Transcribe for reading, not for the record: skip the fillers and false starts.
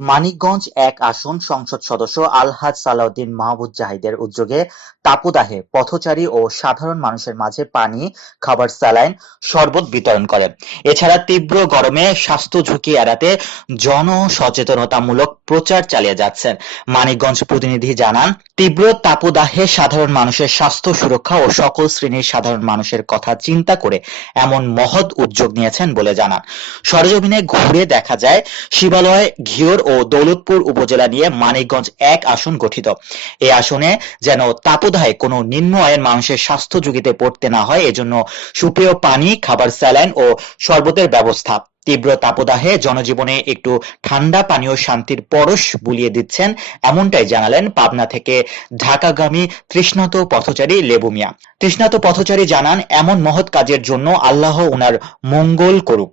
মানিকগঞ্জ এক আসন সংসদ সদস্য আলহাজ সালাউদ্দিন মাহমুদ জাহিদের উদ্যোগে তাপুদাহে পথচারী ও সাধারণ মানুষের মাঝে পানি, খাবার, স্যালাইন, শরবত বিতরণ করেন। এছাড়া তীব্র গরমে স্বাস্থ্য ঝুঁকি এড়াতে জনসচেতনতামূলক প্রচার চালিয়ে যাচ্ছেন। মানিকগঞ্জ প্রতিনিধি জানান, তীব্র তাপদাহে সাধারণ মানুষের স্বাস্থ্য সুরক্ষা ও সকল শ্রেণীর সাধারণ মানুষের কথা চিন্তা করে এমন মহৎ উদ্যোগ নিয়েছেন বলে জানান। সরেজমিনে ঘুরে দেখা যায় শিবালয়, ঘিওর ও দৌলতপুর উপজেলা নিয়ে মানিকগঞ্জ এক আসন গঠিত। এই আসনে যেন তাপদাহে কোনো নিম্ন আয়ের মানুষের স্বাস্থ্য ঝুঁকিতে পড়তে না হয় এজন্য সুপেয় পানি, খাবার, স্যালাইন ও শরবতের ব্যবস্থা। তীব্র তাপদাহে জনজীবনে একটু ঠান্ডা পানীয় শান্তির পরশ বুলিয়ে দিচ্ছেন, এমনটাই জানালেন পাবনা থেকে ঢাকাগামী তৃষ্ণাত পথচারী লেবু মিয়া। তৃষ্ণাত পথচারী জানান, এমন মহৎ কাজের জন্য আল্লাহ উনার মঙ্গল করুক।